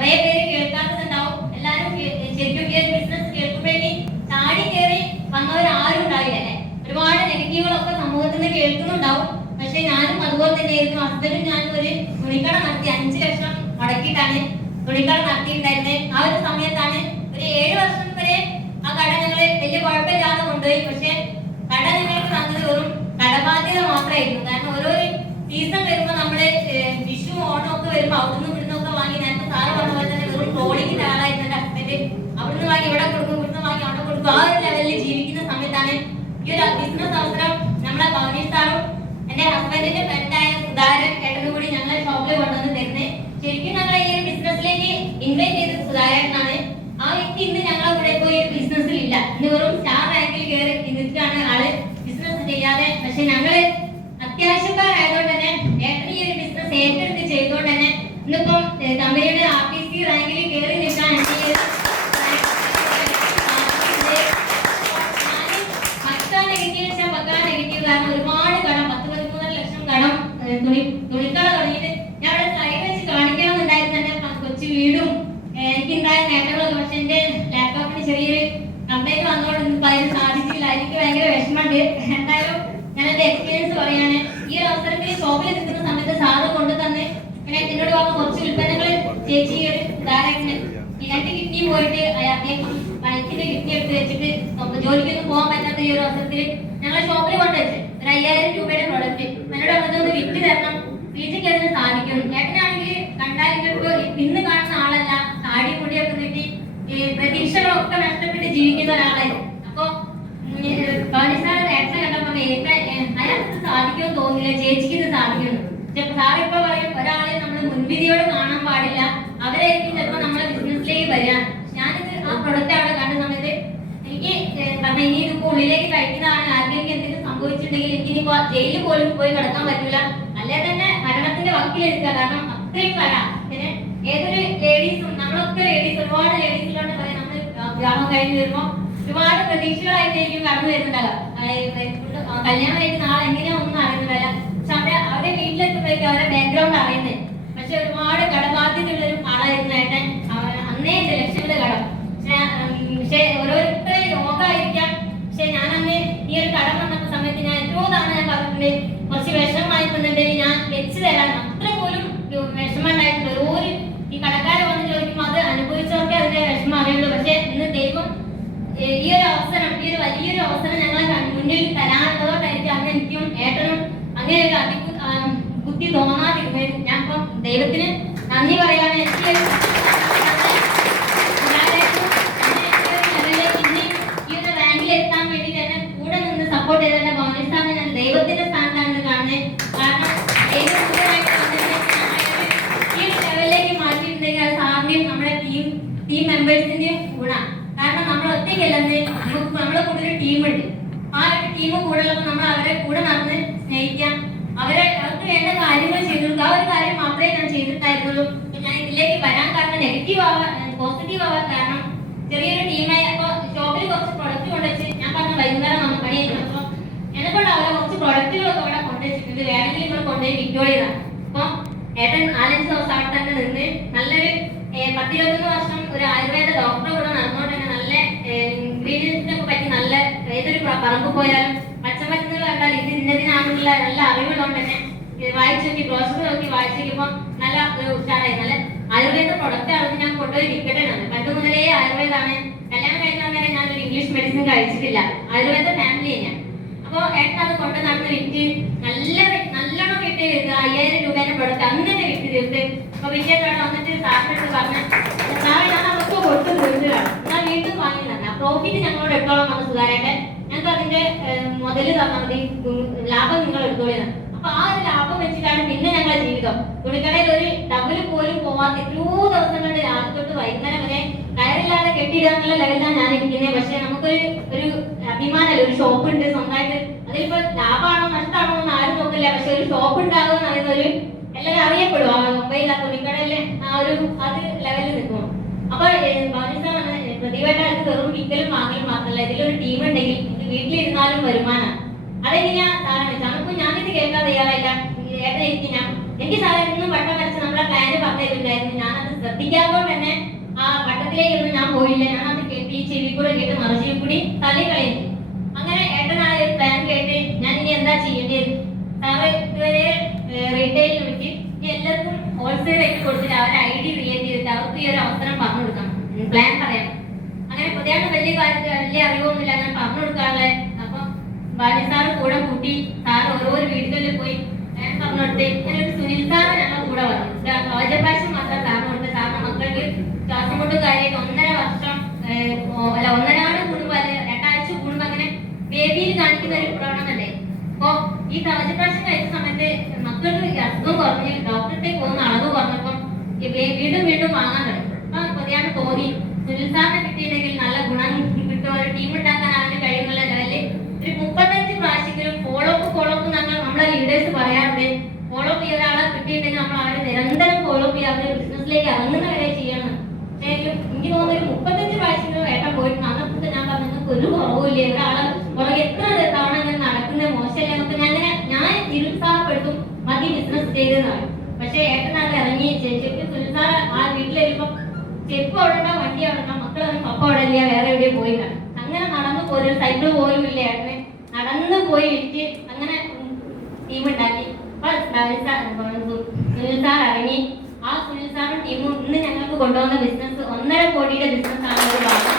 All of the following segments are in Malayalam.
കുറെ പേര് കേൾക്കാത്തതുണ്ടാവും. എല്ലാവരും ശരിക്കും ഈ ഒരു ബിസിനസ് കേൾക്കുമ്പോഴേക്കും ചാടി കയറി വന്നവരാരും ഉണ്ടാവില്ല അല്ലെ. ഒരുപാട് നെഗറ്റീവുകളൊക്കെ സമൂഹത്തിൽ നിന്ന് കേൾക്കുന്നുണ്ടാവും. പക്ഷെ ഞാനും അതുപോലെ തന്നെയായിരുന്നു. ഹസ്ബൻഡും ഞാനും ഒരു തുണിക്കട നടത്തി 5 ലക്ഷം മുടക്കിയിട്ടാണ് തുണിക്കട നടത്തിയിട്ടുണ്ടായിരുന്നത്. ആ ഒരു സമയത്താണ് ഒരു 7 വർഷം വരെ ആ കട ഞങ്ങൾ വലിയ കുഴപ്പമില്ലാതെ കൊണ്ടുപോയി. പക്ഷെ കട ഞങ്ങൾക്ക് തന്നത് വെറും കടബാധ്യത മാത്രമായിരുന്നു. കാരണം ഓരോ സീസൺ വരുമ്പോൾ നമ്മള് വിഷു ഓണം ഒക്കെ വരുമ്പോൾ അവിടുന്ന് ഇവിടുന്ന് ഒക്കെ വാങ്ങി, നേരത്തെ സാറ് പറഞ്ഞ പോലെ തന്നെ വെറും ട്രോളിങ്ങിന്റെ ആളായിരുന്നു എന്റെ ഹസ്ബൻഡ്. അവിടുന്ന് വാങ്ങി ഇവിടെ കൊടുക്കും, ഇവിടുന്ന് വാങ്ങി അവിടെ കൊടുക്കും. ആ ഒരു ലെവലിൽ ജീവിക്കുന്ന സമയത്താണ് ഈ ഒരു ബിസിനസ് അവസരം നമ്മളെ ഭവനി സാറും എന്റെ ഹസ്ബൻഡിന്റെ ഫ്രണ്ടായ സുധാരൻ ഏട്ടനും കൂടി ഞങ്ങളെ ഷോപ്പിൽ കൊണ്ടുവന്ന് തരുന്നത്. ശരിക്കും ഞങ്ങൾ ഈ ഒരു ബിസിനസ്സിലേക്ക് ഇൻവൈറ്റ് ചെയ്തത് സുധാരനാണ്. ആ വ്യക്തി ഇന്ന് ഞങ്ങളെ കൂടെ പോയി ബിസിനസ്സിൽ ഇല്ല. ഇന്ന് വെറും സ്റ്റാർ റാങ്കിൽ കയറി നിൽക്കുകയാണ് ആള് ബിസിനസ് ചെയ്യാതെ. പക്ഷെ ഞങ്ങള് അത്യാവശ്യക്കാരായതുകൊണ്ട് തന്നെ ഏട്ടൻ ഈ ഒരു ബിസിനസ് ഏറ്റെടുത്ത് ചെയ്തുകൊണ്ട് തന്നെ ഇന്നിപ്പം കമ്പനിയുടെ RTC റാങ്കിൽ കയറി നിൽക്കാൻ ഒരുപാട് കടം 10-13 ലക്ഷം കടം തുണിക്കട തുടങ്ങിയിട്ട് ഞാൻ ഇവിടെ സ്ലൈഡ് വെച്ച് കാണിക്കാമെന്നുണ്ടായിരുന്നു. തന്നെ കൊച്ചു വീടും എനിക്കുണ്ടായ നേട്ടങ്ങളൊക്കെ. പക്ഷെ എന്റെ ലാപ്ടോപ്പിന് ചെറിയൊരു കംപ്ലൈന്റ് വന്നോണ്ട് അതിന് സാധിച്ചില്ല. എനിക്ക് ഭയങ്കര വിഷമമുണ്ട്. എന്തായാലും ഞാൻ എന്റെ എക്സ്പീരിയൻസ് പറയാണ്. ഈ ഒരു അവസരത്തിൽ ഷോപ്പിൽ നിൽക്കുന്ന സമയത്ത് സാറ് കൊണ്ടു തന്നെ എന്നോട് പറഞ്ഞ കുറച്ച് ഉൽപ്പന്നങ്ങൾ ചേച്ചി ഒരു ഉദാഹരണത്തിന് 2 കിഡ്നി പോയിട്ട് അദ്ദേഹം ബൈക്കിന്റെ കിഡ്നി എടുത്ത് വെച്ചിട്ട് ജോലിക്കൊന്നും പോകാൻ പറ്റാത്ത ഈ ഒരു അവസരത്തിൽ ഞങ്ങളെ ഷോപ്പിൽ കൊണ്ടുവച്ച് ഒരു 5000 രൂപയുടെ പ്രൊഡക്റ്റ് എന്നോട് പറഞ്ഞതൊന്ന് വിറ്റ് തരണം, വീട്ടിലേക്ക് അതിന് സാധിക്കും. ഏട്ടനാണെങ്കിൽ കണ്ടാൽ ഇപ്പൊ ഇന്ന് കാണുന്ന ആളല്ല. താടി മുടിയൊക്കെ നീട്ടി പ്രതീക്ഷകളൊക്കെ നഷ്ടപ്പെട്ട് ജീവിക്കുന്ന ഒരാളായിരുന്നു. അപ്പൊ ഏട്ടനെ കണ്ടപ്പോ അയാൾക്ക് സാധിക്കുമെന്ന് തോന്നില്ല, ചേച്ചിക്ക് ഇത് സാധിക്കുന്നു. സാർ ഇപ്പൊ പറയും ഒരാളെ നമ്മൾ മുൻവിധിയോട് കാണാൻ പാടില്ല, അവരായിരിക്കും ചിലപ്പോ നമ്മളെ ബിസിനസ്സിലേക്ക് വരിക. ഞാനിത് ആ പ്രൊഡക്റ്റ് അവിടെ കണ്ട സമയത്ത് എനിക്ക് പറഞ്ഞ ഇനി ഇതിപ്പോ ഉള്ളിലേക്ക് കഴിക്കുന്നതാണ്, ആർക്കെങ്കിലും എന്തെങ്കിലും സംഭവിച്ചിട്ടുണ്ടെങ്കിൽ എനിക്ക് ഇനിയിപ്പോ ജയിലിൽ പോലും പോയി കിടക്കാൻ പറ്റില്ല, അല്ലെ തന്നെ മരണത്തിന്റെ വക്കിലെടുക്കുക. കാരണം അത്രയും വരാം. പിന്നെ ഏതൊരു ലേഡീസും നമ്മളൊക്കെ ഒരുപാട് ലേഡീസിലോട്ട് പറയാം. നമ്മൾ വിവാഹം കഴിഞ്ഞ് വരുമ്പോ ഒരുപാട് പ്രതീക്ഷകളായിട്ടായിരിക്കും കടന്നു വരുന്നുണ്ടാകാം. കല്യാണം കഴിക്കുന്ന ആൾ എങ്ങനെയാ ഒന്നും അറിയുന്നില്ല. പക്ഷെ അവരുടെ വീട്ടിലെത്തുമ്പോഴേക്കും അവരുടെ ബാക്ക്ഗ്രൗണ്ട് അറിയുന്നത്. പക്ഷെ ഒരുപാട് കടബാധ്യതയുള്ള ഒരു ആളായിരുന്നു ഏട്ടൻ. അന്നേ ലക്ഷങ്ങളുടെ കടം. പക്ഷെ ഓരോരുത്തരെ യോഗമായിരിക്കാം. പക്ഷെ ഞാൻ അന്ന് ഈ ഒരു കടം വന്ന സമയത്ത് ഞാൻ എത്രയോ തവണ ഞാൻ പറഞ്ഞിട്ടുണ്ട്, കുറച്ച് വിഷമമായി തന്നിട്ടുണ്ടെങ്കിൽ ഞാൻ വെച്ച് തരാൻ. അത്ര പോലും വിഷമം ഉണ്ടായിട്ടുണ്ട്. ഓരോ ഈ കടക്കാരെ വന്ന് ചോദിക്കുമ്പോൾ അത് അനുഭവിച്ചവർക്ക് അതിന്റെ വിഷമം അറിയുള്ളൂ. പക്ഷെ ഇന്ന് ദൈവം ഈ ഒരു അവസരം, ഈ ഒരു വലിയൊരു അവസരം ഞങ്ങളെ മുന്നിൽ തരാനുള്ളതുകൊണ്ടായിരിക്കും അന്ന് എനിക്കും ഏട്ടനും അങ്ങനെ ഒരു ബുദ്ധി തോന്നാതിരുന്നത്. ഞാൻ ഇപ്പം ദൈവത്തിന് നന്ദി പറയാണ്. എനിക്ക് ഈ ഒരു റാങ്കിൽ എത്താൻ വേണ്ടി തന്നെ കൂടെ നിന്ന് സപ്പോർട്ട് ചെയ്ത എന്റെ ഭവനിസ്ഥാനം ഞാൻ ദൈവത്തിന്റെ സ്ഥാനത്താണ് കാണുന്നത്. കാരണം ഈ ലെവലിലേക്ക് മാറ്റിയിട്ടുണ്ടെങ്കിൽ അത് സാറിന്റെയും നമ്മുടെ ടീം മെമ്പേഴ്സിന്റെയും ഗുണമാണ്. കാരണം നമ്മൾ ഒറ്റയ്ക്കല്ലെന്ന് നമ്മളെ കൂടെ ഒരു ടീമുണ്ട്. ആ ഒരു ടീം കൂടെ ഉള്ളപ്പോൾ നമ്മൾ അവരെ കൂടെ നടന്ന് സ്നേഹിക്കാം, അവർക്ക് വേണ്ട കാര്യങ്ങൾ ചെയ്തു കൊടുക്കുക. ആ ഒരു കാര്യം മാത്രമേ ഞാൻ ചെയ്തിട്ടായിരുന്നുള്ളൂ. ഞാൻ ഇതിലേക്ക് വരാൻ കാരണം നെഗറ്റീവ് ആവാൻ പോസിറ്റീവ് ആവാൻ കാരണം ചെറിയൊരു ടീമായി. അപ്പൊ ഷോപ്പിൽ കുറച്ച് പ്രൊഡക്റ്റ് കൊണ്ടുവച്ച് ഞാൻ പറഞ്ഞ വൈകുന്നേരം വന്ന് പണി കഴിഞ്ഞപ്പോൾ എന്നെക്കൊണ്ട് അവരെ കുറച്ച് പ്രൊഡക്റ്റുകളൊക്കെ അവിടെ കൊണ്ടുവച്ചിട്ടുണ്ട്, വേണമെങ്കിൽ നിങ്ങൾ കൊണ്ടുപോയി വിറ്റോളിയതാണ്. അപ്പൊ ഏട്ടൻ 4-5 ദിവസം അവിടെ തന്നെ നിന്ന് നല്ലൊരു 10-21 വർഷം ഒരു ആയുർവേദ ഡോക്ടറെ കൂടെ നടന്നുകൊണ്ട് തന്നെ നല്ല ഇൻഗ്രീഡിയൻസിനൊക്കെ പറ്റി നല്ല ഏതൊരു പറമ്പ് പോയാലും പച്ചമരുന്നുകൾ കണ്ടാൽ ഇത് ഇന്നതിനാണെന്നുള്ള നല്ല അറിവുള്ളതുകൊണ്ട് തന്നെ വായിച്ചു നോക്കി, ബ്രോഷർ നോക്കി വായിച്ചു നോക്കിയപ്പോ നല്ല ഉഷാറായി. നല്ല ആയുർവേദ പ്രൊഡക്റ്റ് ആൾക്ക് ഞാൻ കൊണ്ടുപോയി വിൽക്കട്ടെന്നാണ്. പണ്ട് മുതലേ ആയുർവേദമാണ്. കല്യാണം കഴിഞ്ഞ വരെ ഞാനൊരു ഇംഗ്ലീഷ് മെഡിസിൻ കഴിച്ചിട്ടില്ല. ആയുർവേദ ഫാമിലി ഞാൻ. അപ്പൊ ഏട്ടൻ അത് കൊണ്ട് നടന്ന് വിറ്റ് നല്ലോണം കിട്ടി 5000 രൂപേന്റെ പ്രൊഡക്റ്റ് അങ്ങനെ വിറ്റ് തീർത്ത്. അപ്പൊ വിജയത്തോടെ വന്നിട്ട് സാറിനടുത്ത് പറഞ്ഞു, സാറ് ഞാൻ അവർക്ക് കൊടുത്ത് തീർച്ചയാണ്, ഞാൻ വീട്ടിൽ വാങ്ങി തന്നെ പ്രോഫിറ്റ് ഞങ്ങളോട് എടുത്തോളം വന്ന് സുധാരേട്ടൻ, ഞങ്ങൾക്ക് അതിന്റെ മുതല് തന്നാൽ മതി, ലാഭം നിങ്ങൾ എടുത്തോളിയാണ്. അപ്പൊ ആ ഒരു ലാഭം വെച്ചിട്ടാണ് പിന്നെ ഞങ്ങളുടെ ജീവിതം. തുണിക്കടയിൽ ഒരു ഡബിള് പോലും പോവാത്ത എത്രയോ ദിവസങ്ങളുടെ രാത്രി തൊട്ട് വൈകുന്നേരം വരെ കയറില്ലാതെ കെട്ടിയിടുക എന്നുള്ള ലെവലിലാണ് ഞാൻ ഇരിക്കുന്നത്. പക്ഷെ നമുക്കൊരു അഭിമാനമല്ല, ഒരു ഷോപ്പ് ഉണ്ട് സ്വന്തമായിട്ട്. അതിലിപ്പോ ലാഭമാണോ നഷ്ടമാണോ എന്ന് ആരും നോക്കില്ല. പക്ഷെ ഒരു ഷോപ്പ് ഉണ്ടാകുക എന്ന് പറയുന്ന ഒരു എല്ലാവരും അറിയപ്പെടും. ആ മുംബൈയിലെ തുണിക്കടയിലെ ആ ഒരു അത് ലെവലിൽ നിൽക്കും. അപ്പൊ പ്രതിഭയായിട്ട് വെറും വിൽക്കലും വാങ്ങലും മാത്രമല്ല, ഇതിലൊരു ടീം ഉണ്ടെങ്കിൽ ഇത് വീട്ടിലിരുന്നാലും വരുമാനമാണ്. അതെങ്ങനെയാ സാറാണ് നമുക്ക് ഞാനിത് കേൾക്കാൻ തയ്യാറായില്ല. ഏട്ടൻ എനിക്ക് സാറേ ഇന്നും വട്ടം വരച്ച് നമ്മളെ പ്ലാന് പറഞ്ഞിട്ടുണ്ടായിരുന്നു. ഞാനത് ശ്രദ്ധ ശ്രദ്ധിക്കാത്തതുകൊണ്ട് തന്നെ ആ വട്ടത്തിലേക്കൊന്നും ഞാൻ പോയില്ല. ഞാൻ അത് കേട്ട് ഈ ചെവി കൂടെ കേട്ട് മറുചെവി കൂടി തള്ളി കളയുന്നു. അങ്ങനെ ഏട്ടനായ ഒരു പ്ലാൻ കേട്ട് ഞാൻ ഇനി എന്താ ചെയ്യേണ്ടത്? സാറ് ഇതുവരെ റീറ്റെയിൽ വിളിച്ച് എല്ലാവർക്കും ഹോൾസെയിൽ റേറ്റ് കൊടുത്തിട്ട് അവരുടെ ഐ ഡി ക്രിയേറ്റ് ചെയ്തിട്ട് അവർക്ക് ഈ ഒരു അവസരം പറഞ്ഞു കൊടുക്കാം, പ്ലാൻ പറയാം. അങ്ങനെ പുതിയാണ് വലിയ കാര്യത്തിൽ വലിയ അറിവൊന്നുമില്ല, ഞാൻ പറഞ്ഞു കൊടുക്കാറുള്ള. അപ്പൊ ബാലി സാറ് കൂടെ കൂട്ടി സാറ് ഓരോ വീടുകളിൽ പോയി ഞാൻ പറഞ്ഞു കൊടുത്ത് ഞാനൊരു സുനിൽ സാറ് ഞങ്ങളുടെ കൂടെ വന്നു. പ്രാവശ്യം മാത്രം സാറിന് കൊടുത്ത് സാറിന് മക്കൾക്ക് ശ്വാസം കൊണ്ട് കാര്യമായിട്ട് 1.5 വർഷം അല്ല 1.5 കൂടുമ്പോ അല്ലെ 2 ആഴ്ച കൂടുമ്പോ അങ്ങനെ ബേബിയിൽ കാണിക്കുന്ന ഒരു പ്രവണതല്ലേ. അപ്പൊ ഈ പ്രാവശ്യം കഴിച്ച സമയത്ത് മക്കൾക്ക് അസുഖം കുറഞ്ഞ് ഡോക്ടറെ പോകുന്ന അളവ് കുറഞ്ഞപ്പം വീണ്ടും വീണ്ടും വാങ്ങാൻ തുടങ്ങി. അപ്പൊ പുതിയാണ് തോന്നി സുനിൽ സാറിനെ കിട്ടിയിട്ടുണ്ടെങ്കിൽ നല്ല ഗുണം കിട്ടും, ഒരു ടീം ഉണ്ടാക്കാൻ അവന് കഴിയുന്നുള്ള ലെവലിൽ ഒരു 35 പ്രാവശ്യമെങ്കിലും ഫോളോ അപ്പ് നമ്മളെ ലീഡേഴ്സ് പറയാറുണ്ട്. ഫോളോ അപ്പ് ചെയ്ത ഒരാളെ കിട്ടിയിട്ടുണ്ടെങ്കിൽ നമ്മൾ അവരെ നിരന്തരം ഫോളോ അപ്പ് ചെയ്യാതെ ബിസിനസ്സിലേക്ക് ഇറങ്ങുന്ന വരെ ചെയ്യണം. പക്ഷേ എനിക്ക് തോന്നുന്നു ഒരു 35 പ്രാവശ്യമെങ്കിലും ഏട്ടൻ പോയിട്ട് അന്നത്തെ ഞാൻ പറഞ്ഞത് ഒരു കുറവില്ല, ഒരാളെ പുറകെ എത്ര തവണ ഇങ്ങനെ നടക്കുന്നത് മോശമല്ല എന്നൊക്കെ ഞാൻ നിരുത്സാഹപ്പെടുത്തും മതി ബിസിനസ് ചെയ്തെന്നാണ്. പക്ഷെ ഏട്ടൻ അത് ഇറങ്ങി ശരിക്കും സുനിൽ സാർ ആ വീട്ടിലിരുമ്പോ ചെരുപ്പ് അവിടെ ഉണ്ടാ, വണ്ടി അവിടെ ഉണ്ടാ, മക്കൾ പപ്പ അവിടെ ഇല്ല, വേറെ എവിടെയും പോയില്ല. അങ്ങനെ നടന്നു പോലും സൈക്കിൾ പോലും ഇല്ല ഏട്ടന്, നടന്നു പോയി വിറ്റ് അങ്ങനെ ടീം ഉണ്ടാക്കി. സുനിൽ സാർ ഇറങ്ങി. ആ സുനിൽ സാറും ടീമും ഇന്ന് ഞങ്ങൾക്ക് കൊണ്ടുവന്ന ബിസിനസ് 1.5 കോടിയുടെ ബിസിനസ് ആണ് ഒരു ഭാഗം.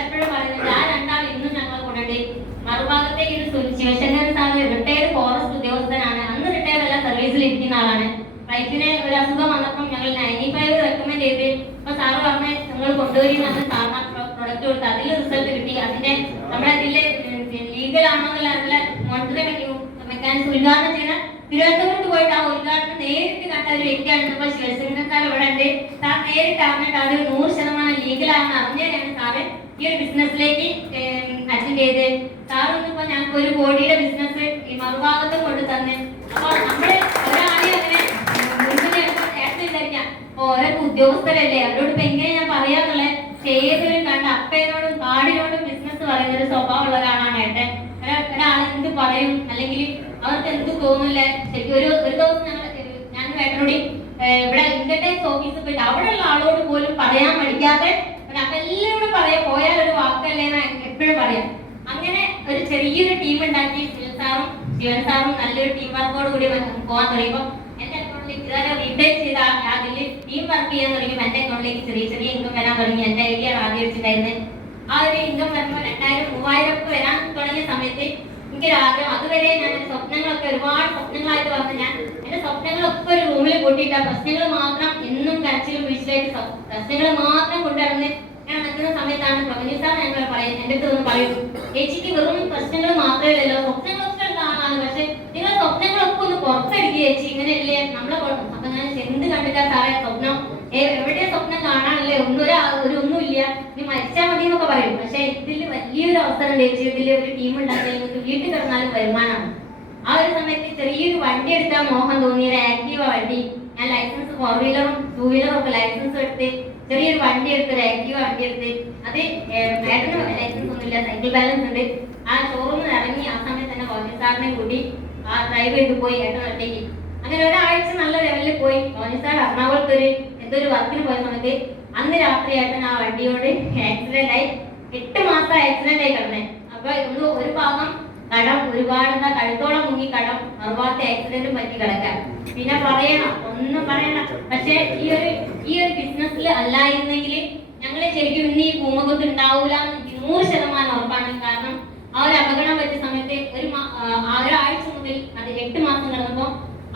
എപ്പോഴും പറയുന്നത് ആ രണ്ടാൾ ഇന്നും ഞങ്ങൾ കൊണ്ടുണ്ട്. മറുഭാഗത്തേക്ക് ഒരു ശിവശങ്കരൻ സാർ റിട്ടയർഡ് ഫോറസ്റ്റ് ഉദ്യോഗസ്ഥനാണ്, അന്ന് റിട്ടയർ അല്ല സർവീസിൽ ഇരിക്കുന്ന ആളാണ്. വൈഫിന് ഒരു അസുഖം വന്നപ്പം ഞങ്ങൾ 95 റെക്കമെൻഡ് ചെയ്ത് അപ്പൊ സാറ് പറഞ്ഞ് നിങ്ങൾ കൊണ്ടുവരുന്ന സാറിന് പ്രൊഡക്റ്റ് കൊടുത്ത് അതിൽ റിസൾട്ട് കിട്ടി. അതിന്റെ നമ്മുടെ ഇതില് ലീഗൽ ആണോ എന്നുള്ള മോണിറ്ററിംഗ് മെക്കാനിസം ഉദ്ഘാടനം ചെയ്യുന്ന തിരുവനന്തപുരത്ത് പോയിട്ട് ആ ഉദ്ഘാടനം നേരിട്ട് കണ്ട ഒരു വ്യക്തിയാണ് ഇപ്പൊ ശിവശങ്കരൻ സാർ ഇവിടെ ഉണ്ട്. സാർ നേരിട്ട് അറിഞ്ഞിട്ട് അത് 100% ലീഗലാണെന്ന് അറിഞ്ഞാലാണ് സാറ് ഈ ഒരു ബിസിനസ്സിലേക്ക് അറ്റൻഡ് ചെയ്ത്. സാറ് ഇന്നിപ്പോ ഞങ്ങൾക്ക് 1 കോടിയുടെ ബിസിനസ് ഈ മറുഭാഗത്ത് കൊണ്ട് തന്നെ. അപ്പൊ നമ്മള് ഒരാളെ അങ്ങനെ ഓരോ ഉദ്യോഗസ്ഥരല്ലേ അവരോട് ഇപ്പൊ എങ്ങനെ ഞാൻ പറയാന്നുള്ളത്. ഏതൊരു കണ്ട അപ്പേനോടും കാടിനോടും ബിസിനസ് പറയുന്ന ഒരു സ്വഭാവമുള്ള ഒരാളാണ് ഏട്ടൻ. ഒരാൾ എന്ത് പറയും അല്ലെങ്കിൽ അവർക്ക് എന്ത് തോന്നില്ല. ശരിക്കും ഒരു ദിവസം ഞാൻ ഏട്ടനോട് ഇവിടെ ഇൻകം ടാക്സ് ഓഫീസിൽ പോയിട്ട് അവിടെയുള്ള ആളോട് പോലും പറയാൻ പഠിക്കാതെ അപ്പൊ എല്ലാവരോടും പറയാം പോയാൽ ഒരു വാക്കല്ലേ എപ്പോഴും പറയാം. അങ്ങനെ ഒരു ചെറിയൊരു ടീം ഉണ്ടാക്കി സുനിൽ സാറും ശിവൻ സാറും നല്ലൊരു ടീം വർക്കോട് കൂടി പോകാൻ തുടങ്ങിയപ്പോ എന്റെ അക്കൗണ്ടിലേക്ക് ഇതുവരെ റീടൈൽ ചെയ്ത അതില് ടീം വർക്ക് ചെയ്യാൻ തുടങ്ങിയപ്പോൾ എന്റെ അക്കൗണ്ടിലേക്ക് ചെറിയ ചെറിയ ഇൻകം വരാൻ തുടങ്ങി. എന്റെ ഐഡിയ ആദ്യം വെച്ചിട്ടായിരുന്നത്. ആ ഒരു ഇൻകം വരുമ്പോൾ 2000 3000 ഒക്കെ വരാൻ തുടങ്ങിയ സമയത്ത് എനിക്കൊരാഗ്രഹം, അതുവരെ ഞാൻ സ്വപ്നങ്ങളൊക്കെ ഒരുപാട് സ്വപ്നങ്ങളായിട്ട് വന്ന് ഞാൻ എന്റെ സ്വപ്നങ്ങളൊക്കെ ഒരു റൂമിൽ കൂട്ടിയിട്ട പ്രശ്നങ്ങൾ മാത്രം എന്നും കരച്ചിലും വീഴ്ചയായിട്ട് പ്രശ്നങ്ങൾ മാത്രം കൊണ്ടുവരുന്നത് ഞാൻ നിൽക്കുന്ന സമയത്താണ് പ്രവീൺ സാർ ഞങ്ങൾ പറയുന്നത്. എന്റെ അടുത്ത് ഒന്ന് പറയും, ചേച്ചിക്ക് വെറും പ്രശ്നങ്ങൾ മാത്രമല്ലല്ലോ സ്വപ്നങ്ങളൊക്കെ ഉള്ളതാണ്, പക്ഷെ നിങ്ങൾ സ്വപ്നങ്ങളൊക്കെ ഒന്ന് പുറത്തെടുക്കുക ചേച്ചി, ഇങ്ങനെയല്ലേ നമ്മളെ. അപ്പൊ ഞാൻ എന്ത് കണ്ടിട്ടാ സാറേ സ്വപ്നം, എവിടെ സ്വപ്നം കാണാനല്ലേ, ഒന്നുമില്ല, നീ മരിച്ചാൽ മതി എന്നൊക്കെ പറയും. പക്ഷെ ഇതിൽ വലിയൊരു അവസരം ചേച്ചി, ഇതിൽ ഒരു ടീം ഉണ്ടാക്കി നിങ്ങൾക്ക് വീട്ടിൽ കിടന്നാലും വരുമാനമാണ്. ആ ഒരു സമയത്ത് ചെറിയൊരു വണ്ടി എടുക്കാൻ മോഹം തോന്നി, ഒരു ആക്റ്റീവ വണ്ടി. ഞാൻ ലൈസൻസ് 4 വീലറും 2 വീലറും ഒക്കെ ലൈസൻസ് എടുത്ത് ചെറിയൊരു വണ്ടി എടുത്ത്, ഒരു ആക്റ്റീവ വണ്ടി എടുത്ത്. അത് ഏട്ടന് ലൈസൻസ് ഒന്നുമില്ല, സൈക്കിൾ ബാലൻസ് ഉണ്ട്. ആ ഷോറൂമിൽ ഇറങ്ങി ആ സമയത്ത് തന്നെ കോൺഗ്രസ് സാറിനെ കൂടി ആ ഡ്രൈവ് ചെയ്ത് പോയി ഏട്ടൻ ഒറ്റയ്ക്ക്. അങ്ങനെ ഒരാഴ്ച നല്ല ലെവലിൽ പോയി. കോൺഗ്രസ് സാർ എറണാകുളത്ത് എന്തൊരു വർക്കിന് പോയ സമയത്ത് അന്ന് രാത്രി ഏട്ടൻ ആ വണ്ടിയോട് ആക്സിഡന്റ് ആയി. 8 മാസം ആക്സിഡന്റ് ആയി കിടന്നേ. അപ്പൊ ഒരു ഭാഗം കടം ഒരുപാട് കഴുത്തോളം മുങ്ങി കടം, മറുഭാഗത്തെ ആക്സിഡന്റും പറ്റി കിടക്കാം. പിന്നെ ഒന്നും പറയണം. പക്ഷെ ഈ ഒരു ബിസിനസ്സിൽ അല്ലായിരുന്നെങ്കിൽ ഞങ്ങളെ ശരിക്കും ഇന്ന് ഈ ഭൂമുഖത്ത് ഉണ്ടാവൂല 100% ഉറപ്പാണ്. കാരണം ആ ഒരു അപകടം പറ്റിയ സമയത്ത് ഒരാഴ്ച മുതൽ അത് 8 മാസം കിടന്നപ്പോ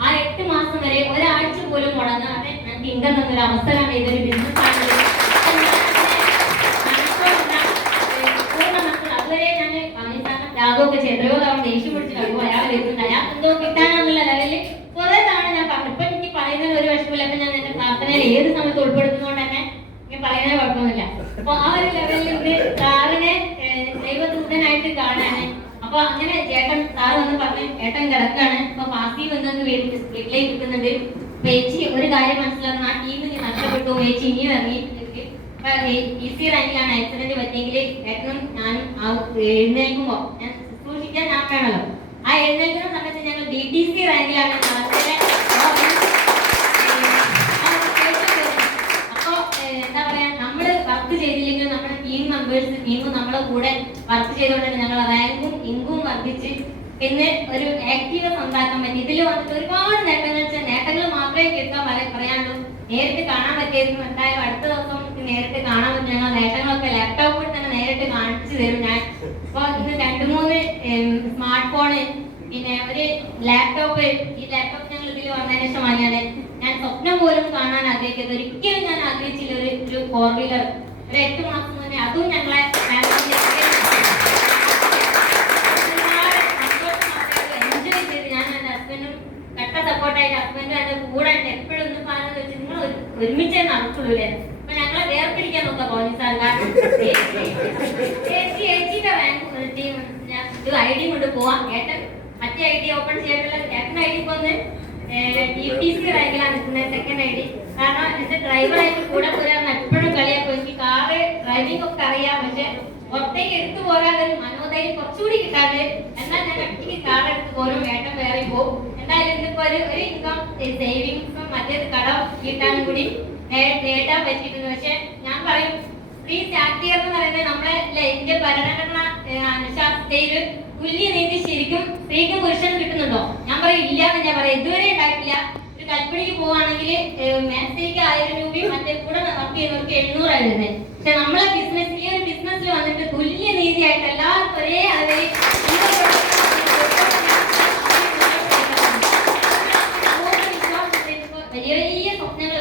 ആ 8 മാസം വരെ ഒരാഴ്ച പോലും മുടങ്ങാതെ ഞങ്ങൾക്ക് ഇൻകം തന്നൊരു അവസരമാണ് ഇതൊരു ബിസിനസ് ആണ്. അതുവരെ ഞാൻ രാഗമൊക്കെ എത്രയോ തവണ ദേഷ്യം പിടിച്ചിട്ട് അയാൾ വരുന്നുണ്ട്, അയാൾ എന്തോ കിട്ടാനെന്നുള്ള ലെവലിൽ കുറെ തവണ ഞാൻ പറഞ്ഞു. ഇപ്പൊ എനിക്ക് പറയുന്നതിൽ ഒരു വിഷമില്ല. അപ്പൊ ഞാൻ എന്റെ പ്രാർത്ഥനയിൽ ഏത് സമയത്ത് ഉൾപ്പെടുത്തുന്നതുകൊണ്ട് തന്നെ എനിക്ക് പറയുന്നതിന് കുഴപ്പമൊന്നുമില്ല. അപ്പൊ ആ ഒരു ലെവലിൽ ഇത് സാറിനെ ദൈവദൂതനായിട്ട് കാണാന്. അപ്പൊ അങ്ങനെ സാറ് വന്ന് പറഞ്ഞ് ഏട്ടൻ കിടക്കാണ്, അപ്പൊ പാസീവ് നിങ്ങൾക്ക് വീട്ടിലേക്ക് കിട്ടുന്നുണ്ട്. അപ്പൊ ചേച്ചി ഒരു കാര്യം മനസ്സിലാക്കണം, ആ ടീമിന് നഷ്ടപ്പെട്ടു, ചേച്ചി ഇനിയും ഇറങ്ങിയിട്ട് ഈസി റാങ്കിലാണ് ആക്സിഡന്റ് പറ്റിയെങ്കിൽ ഏട്ടനും ഞാനും എഴുന്നേൽക്കുമ്പോ ഞാൻ ശുശ്രൂഷിക്കാൻ ഞാൻ വേണമല്ലോ. ആ എഴുന്നേൽക്കുന്ന സമയത്ത് ഞങ്ങൾ DTC റാങ്കിലാണ് വർക്ക് ചെയ്തുകൊണ്ടാണ് ഞങ്ങൾ റാങ്കും ഇൻകും വർദ്ധിച്ച് പിന്നെ ഒരു ആക്റ്റീവ് സ്വന്തമാക്കാൻ പറ്റി. ഇതിൽ വന്നിട്ട് ഒരുപാട് നേട്ടങ്ങൾ വെച്ചാൽ നേട്ടങ്ങൾ മാത്രമേ കേൾക്കാൻ പറയാനുള്ളൂ. നേരിട്ട് കാണാൻ പറ്റിയിരുന്നു. എന്തായാലും അടുത്ത ദിവസം നേരിട്ട് കാണാൻ പറ്റും. ഞങ്ങൾ നേട്ടങ്ങളൊക്കെ ലാപ്ടോപ്പിൽ തന്നെ നേരിട്ട് കാണിച്ചു തരും ഞാൻ. ഇപ്പൊ ഇന്ന് 2-3 സ്മാർട്ട് ഫോണ് പിന്നെ ഒരു ലാപ്ടോപ്പ്. ഈ ലാപ്ടോപ്പ് ഞങ്ങൾ ഇതിൽ വന്നതിന് ശേഷം വാങ്ങിയാണ്. ഞാൻ സ്വപ്നം പോലും കാണാൻ ആഗ്രഹിക്കുന്നത് ഒരിക്കലും ഞാൻ ആഗ്രഹിച്ചില്ല ഒരു 4 വീലർ. ഒരു 8 മാസം മുന്നേ അതും ഞങ്ങളെ എൻജോയ് ചെയ്ത് ഞാൻ എന്റെ ഹസ്ബൻഡും കട്ട സപ്പോർട്ടായിട്ട് ഹസ്ബൻഡും എന്റെ കൂടെ എപ്പോഴും ഒന്ന് പറഞ്ഞത് വെച്ച് നിങ്ങൾ ഒരുമിച്ചേ നടക്കുള്ളൂല്ലേ. അപ്പൊ ഞങ്ങളെ വേർതിരിക്കാൻ നോക്കാം പോലീസാർ. കാരണം ചേച്ചിയുടെ ടീം ഒരു ഐ ഡി കൊണ്ട് പോവാം. ഏട്ടൻ മറ്റേ ഐ ഡി ഓപ്പൺ ചെയ്തിട്ടുള്ള ഏട്ടൻ ഐ ഡി ഇപ്പൊ ഒന്ന് UTC റാങ്കിലാണ് നിൽക്കുന്നത്, സെക്കൻഡ് ഐ ഡി. കാരണം എന്റെ ഡ്രൈവറായിട്ട് കൂടെ പോരാന്ന് എപ്പോഴും കളിയാക്കും. എനിക്ക് കാറ് ഡ്രൈവിംഗ് ഒക്കെ അറിയാം, പക്ഷെ പുറത്തേക്ക് എടുത്തു പോരാതെ ഒരു മനോധൈര്യം കുറച്ചുകൂടി കിട്ടാണ്ട് എന്നാൽ ഞാൻ ഒറ്റയ്ക്ക് കാർ എടുത്ത് പോരും. ഏട്ടൻ വേറെ പോകും. എന്തായാലും ഇന്നിപ്പോ ഒരു ഇൻകം സേവിങ്സും മറ്റേത് കടം വീട്ടാനും കൂടി നേടാൻ പറ്റിയിട്ടുണ്ട്. പക്ഷെ ഞാൻ പറയും സ്ത്രീ ശാക്തീകരണം എന്ന് പറയുന്നത് നമ്മളെ ഇന്ത്യ ഭരണഘടന ശാസ്ത്രയില് തുല്യനീതി ശരിക്കും സ്ത്രീക്കും പുരുഷനും കിട്ടുന്നുണ്ടോ? ഞാൻ പറയും ഇല്ല എന്ന് ഞാൻ പറയാം. ഇതുവരെ ഉണ്ടായിട്ടില്ല. ഒരു കൽപ്പണിക്ക് പോവാണെങ്കിൽ മേസ്ത്രിക്ക് 1000 രൂപയും മറ്റേ കൂടെ വർക്ക് ചെയ്യുന്നവർക്ക് 700 ആയിരുന്നത്. പക്ഷെ നമ്മളെ ബിസിനസ് ഈ ഒരു ബിസിനസ്സിൽ വന്നിട്ട് തുല്യനീതിയായിട്ട് എല്ലാവർക്കും ഒരേ അളവിൽ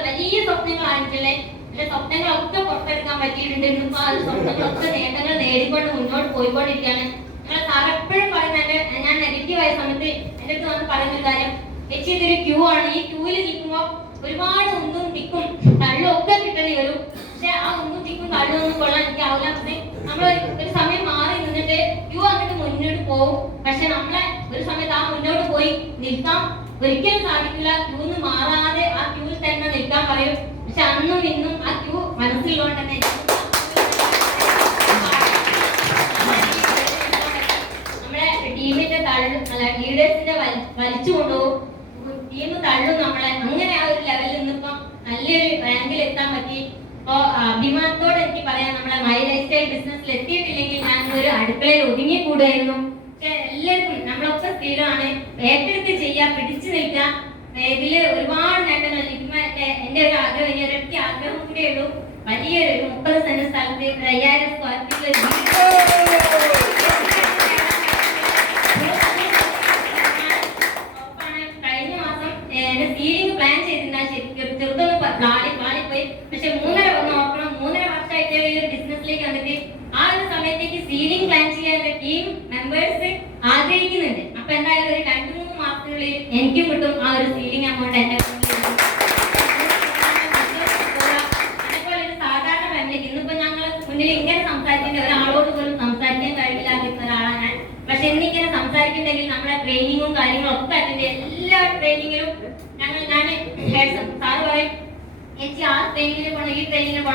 വലിയ സ്വപ്നങ്ങളായിട്ടുള്ള എന്റെ സ്വപ്നങ്ങളൊക്കെ പുറത്തെടുക്കാൻ പറ്റിയിട്ടുണ്ട്. ഇന്നിപ്പോ ആ സ്വപ്നങ്ങളൊക്കെ നേട്ടങ്ങൾ നേടിക്കൊണ്ട് മുന്നോട്ട് പോയിക്കൊണ്ടിരിക്കുകയാണ്. ഞങ്ങൾ സാർ എപ്പോഴും പറയുന്നത്, ഞാൻ നെഗറ്റീവായ സമയത്ത് എന്റെ അടുത്ത് വന്ന് പറയുന്ന ഒരു കാര്യം, ചേച്ചി ഇതൊരു ക്യൂ ആണ്. ഈ ക്യൂവിൽ നിൽക്കുമ്പോ ഒരുപാട് ഉന്തും തിക്കും തള്ളും ഒക്കെ കിട്ടേണ്ടി വരും. പക്ഷെ ആ ഉന്തും തിക്കും തള്ളും ഒന്നും കൊള്ളാൻ എനിക്കാവില്ല. നമ്മൾ ഒരു സമയം മാറി നിന്നിട്ട് ക്യൂ അങ്ങോട്ട് മുന്നോട്ട് പോകും. പക്ഷെ നമ്മളെ ഒരു സമയത്ത് ആ മുന്നോട്ട് പോയി നിൽക്കാൻ ഒരിക്കലും സാധിക്കില്ല. ക്യൂന്ന് മാറാതെ ആ ക്യൂവിൽ തന്നെ നിൽക്കാൻ പറയും. പക്ഷെ അന്നും ഇന്നും ആ ക്യൂ മനസ്സിലുകൊണ്ട് തന്നെ നമ്മളെ ടീമിന്റെ ലീഡേഴ്സിന്റെ വലിച്ചു കൊണ്ടുപോകും. ടീം തള്ളും നമ്മളെ. അങ്ങനെ ആ ഒരു ലെവലിൽ നിന്നിപ്പം നല്ലൊരു റാങ്കിൽ എത്താൻ പറ്റി. അപ്പോ അഭിമാനത്തോടെ എനിക്ക് പറയാം, നമ്മളെ മൈ ലൈഫ് സ്റ്റൈൽ ബിസിനസ്സിൽ എത്തിയിട്ടില്ലെങ്കിൽ ഞാൻ ഒരു അടുക്കളയിൽ ഒതുങ്ങി കൂടുമായിരുന്നു. പക്ഷെ എല്ലാവർക്കും നമ്മളൊക്കെ സ്ഥിരമാണ് ഏറ്റെടുത്ത് ചെയ്യാ, പിടിച്ചു നിൽക്കുക. ഇതില് ഒരുപാട് നേട്ടങ്ങൾ. എന്റെ ഒരു ആഗ്രഹം, ഇനി ഒരൊറ്റ ആഗ്രഹം കൂടെ ഉള്ളൂ. വലിയൊരു 30 സെന്റ് സ്ഥലത്ത് 5000 സ്ക്വയർ ഫീറ്റ് സീലിംഗ് പ്ലാൻ ചെയ്തിരുന്നാൽ ചെറുതൊന്ന് പാളിപ്പോയി. പക്ഷെ 3.5 നോക്കണം. 3.5 വർഷമായിട്ട് ഈ ഒരു ബിസിനസ്സിലേക്ക് വന്നിട്ട് ആ ഒരു സമയത്തേക്ക് സീലിംഗ് പ്ലാൻ ചെയ്യാൻ ടീം മെമ്പേഴ്സ് ആഗ്രഹിക്കുന്നുണ്ട്. അപ്പൊ എന്തായാലും ഒരു 2-3 മാസത്തിനുള്ളിൽ എനിക്കും കിട്ടും ആ ഒരു സീലിംഗ് എമൗണ്ട്. എന്റെ അതേപോലെ ഒരു സാധാരണ ഫാമിലിക്ക് ഇന്നിപ്പോ ഞങ്ങൾ മുന്നിൽ ഇങ്ങനെ സംസാരിക്കേണ്ട ഒരാളോട് പോലും സംസാരിക്കാൻ കഴിവില്ലാതിരുന്ന ഒരാളാണ് ഞാൻ. പക്ഷെ ഇന്നിങ്ങനെ സംസാരിക്കുന്നുണ്ടെങ്കിൽ നമ്മളെ ട്രെയിനിങ്ങും കാര്യങ്ങളും ഒക്കെ അതിന്റെ എല്ലാ ട്രെയിനിങ്ങിലും ഞാൻ സാറ് പറയും ചേച്ചി ആ ട്രെയിനിങ്ങിന് പോകണം, ഈ ട്രെയിനിങ്ങിന് പോകണം.